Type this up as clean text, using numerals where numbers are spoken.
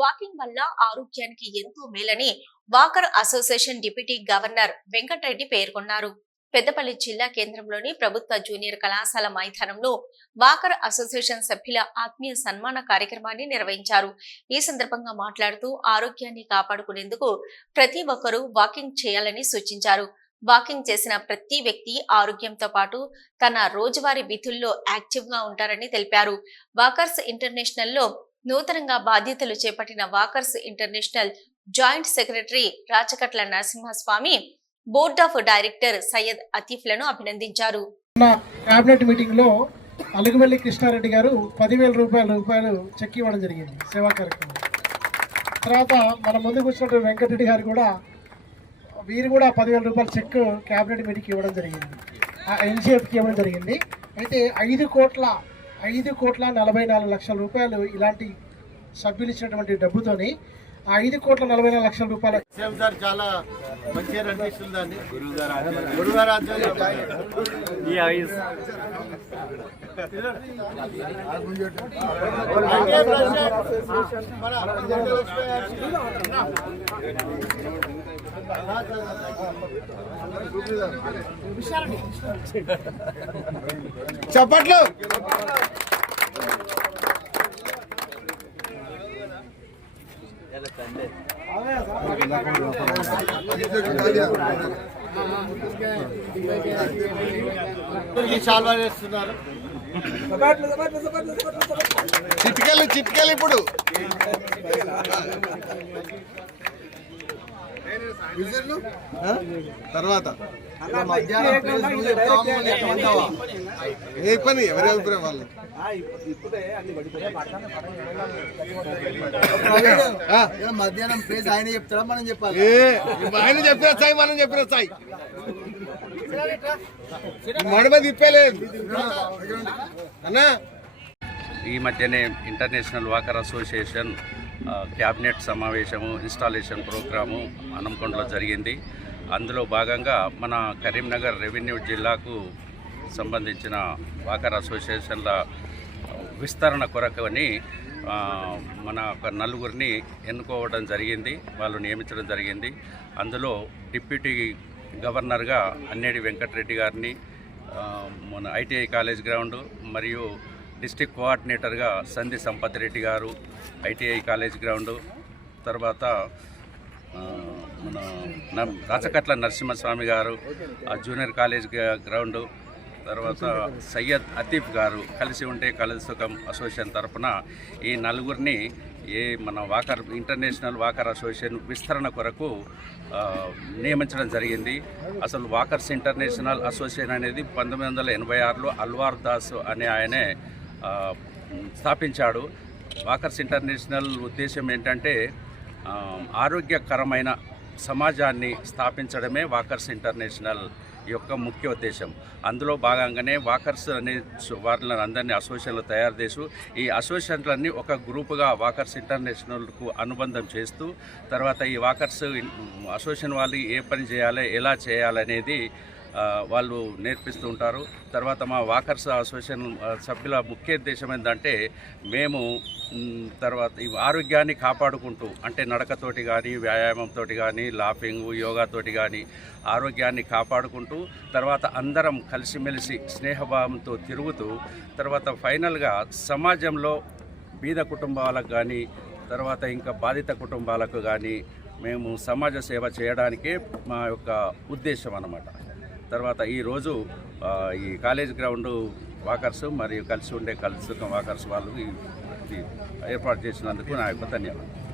Walking వల్ల ఆరోగ్యానికి ఎంతో మేలని walker association deputy governor Venkata Reddy పేర్కొన్నారు. పెద్దపల్లి జిల్లా కేంద్రంలోని ప్రభుత్వ జూనియర్ కళాశాల మైదానంలో వాకర్ అసోసియేషన్ సభ్యుల ఆత్మీయ సన్మాన కార్యక్రమాన్ని నిర్వహించారు. ఈ సందర్భంగా మాట్లాడుతూ ఆరోగ్యాన్ని కాపాడుకునేందుకు ప్రతి ఒక్కరూ వాకింగ్ చేయాలని సూచించారు. వాకింగ్ చేసిన ప్రతి వ్యక్తి ఆరోగ్యంతో పాటు తన రోజువారీ విధుల్లో యాక్టివ్ గా ఉంటారని తెలిపారు. వాకర్స్ ఇంటర్నేషనల్ లో నూతనంగా బాధ్యతలు చేపట్టిన walkers international joint secretary Rachakatla Narasimhaswamy, board of director Syed అతీఫ్లను అభినందించారు. కేబినెట్ మీటింగ్ లో అలుగువెల్లి కృష్ణారెడ్డి గారు 10,000 రూపాయలు చెక్ ఇవ్వడం జరిగింది సేవా కార్యక్రమం. తర్వాత మన ముందుకు వచ్చినటువంటి వెంకటరెడ్డి గారు కూడా వీరు కూడా 10,000 రూపాయల చెక్ కేబినెట్ మీటింగ్కి ఇవ్వడం జరిగింది, ఎన్జిఎఫ్కి ఇవ్వడం జరిగింది. అయితే 5,44,00,000 రూపాయలు ఇలాంటి సభ్యులు ఇచ్చినటువంటి డబ్బుతోని 5,44,00,000 రూపాయలు సార్ చాలా మంచిగా అనిపిస్తుందండి. గురుగారు చప్పట్లు. చాలు వేస్తున్నారు చిట్కెలు ఇప్పుడు తర్వాత ఏ పని ఎవరి అభిప్రాయం వాళ్ళు మధ్యాహ్నం ప్లేస్ ఆయన చెప్తారా మనం చెప్పాలి? ఆయన చెప్పిన స్థాయి మనం చెప్పిన స్థాయి మడమ తిప్పలేదు అన్నా. ఈ మధ్యనే ఇంటర్నేషనల్ వాకర్ అసోసియేషన్ క్యాబినెట్ సమావేశము, ఇన్స్టాలేషన్ ప్రోగ్రాము హన్మకొండలో జరిగింది. అందులో భాగంగా మన కరీంనగర్ రెవెన్యూ జిల్లాకు సంబంధించిన వాకర్ అసోసియేషన్ల విస్తరణ కొరకని మన ఒక నలుగురిని ఎన్నుకోవడం జరిగింది, వాళ్ళు నియమించడం జరిగింది. అందులో డిప్యూటీ గవర్నర్గా అన్నేడి వెంకటరెడ్డి గారిని, మన ఐటీఐ కాలేజ్ గ్రౌండ్ మరియు డిస్ట్రిక్ట్ కోఆర్డినేటర్గా సంధి సంపత్ రెడ్డి గారు ఐటీఐ కాలేజ్ గ్రౌండ్, తర్వాత మన రాచకట్ల నరసింహస్వామి గారు జూనియర్ కాలేజ్ గ్రౌండ్, తర్వాత సయ్యద్ అతీఫ్ గారు కలిసి ఉంటే కలిసి సుఖం అసోసియేషన్ తరఫున ఈ నలుగురిని మన వాకర్ ఇంటర్నేషనల్ వాకర్ అసోసియేషన్ విస్తరణ కొరకు నియమించడం జరిగింది. అసలు వాకర్స్ ఇంటర్నేషనల్ అసోసియేషన్ అనేది 1986లో అల్వార్ దాస్ అనే ఆయనే స్థాపించాడు. వాకర్స్ ఇంటర్నేషనల్ ఉద్దేశం ఏంటంటే ఆరోగ్యకరమైన సమాజాన్ని స్థాపించడమే వాకర్స్ ఇంటర్నేషనల్ యొక్క ముఖ్య ఉద్దేశం. అందులో భాగంగానే వాకర్స్ అనే వాళ్ళని అందరినీ అసోసియేషన్లు తయారు చేస్తూ ఈ అసోసియేషన్లన్నీ ఒక గ్రూపుగా వాకర్స్ ఇంటర్నేషనల్కు అనుబంధం చేస్తూ తర్వాత ఈ వాకర్స్ అసోసియేషన్ వాళ్ళు ఏ పని చేయాలి, ఎలా చేయాలనేది వాళ్ళు నేర్పిస్తూ ఉంటారు. తర్వాత మా వాకర్స్ అసోసియేషన్ సభ్యుల ముఖ్య ఉద్దేశం ఏంటంటే మేము తర్వాత ఈ ఆరోగ్యాన్ని కాపాడుకుంటూ అంటే నడకతోటి కానీ, వ్యాయామంతో కానీ, లాఫింగ్, యోగాతోటి కానీ ఆరోగ్యాన్ని కాపాడుకుంటూ తర్వాత అందరం కలిసిమెలిసి స్నేహభావంతో తిరుగుతూ తర్వాత ఫైనల్గా సమాజంలో బీద కుటుంబాలకు కానీ తర్వాత ఇంకా బాధిత కుటుంబాలకు కానీ మేము సమాజ సేవ చేయడానికే మా యొక్క ఉద్దేశం అన్నమాట. తర్వాత ఈరోజు ఈ కాలేజ్ గ్రౌండ్ వాకర్స్ మరియు కలిసి ఉండే కలిసి వాకర్స్ వాళ్ళు ఏర్పాటు చేసినందుకు నా యొక్క ధన్యవాదాలు.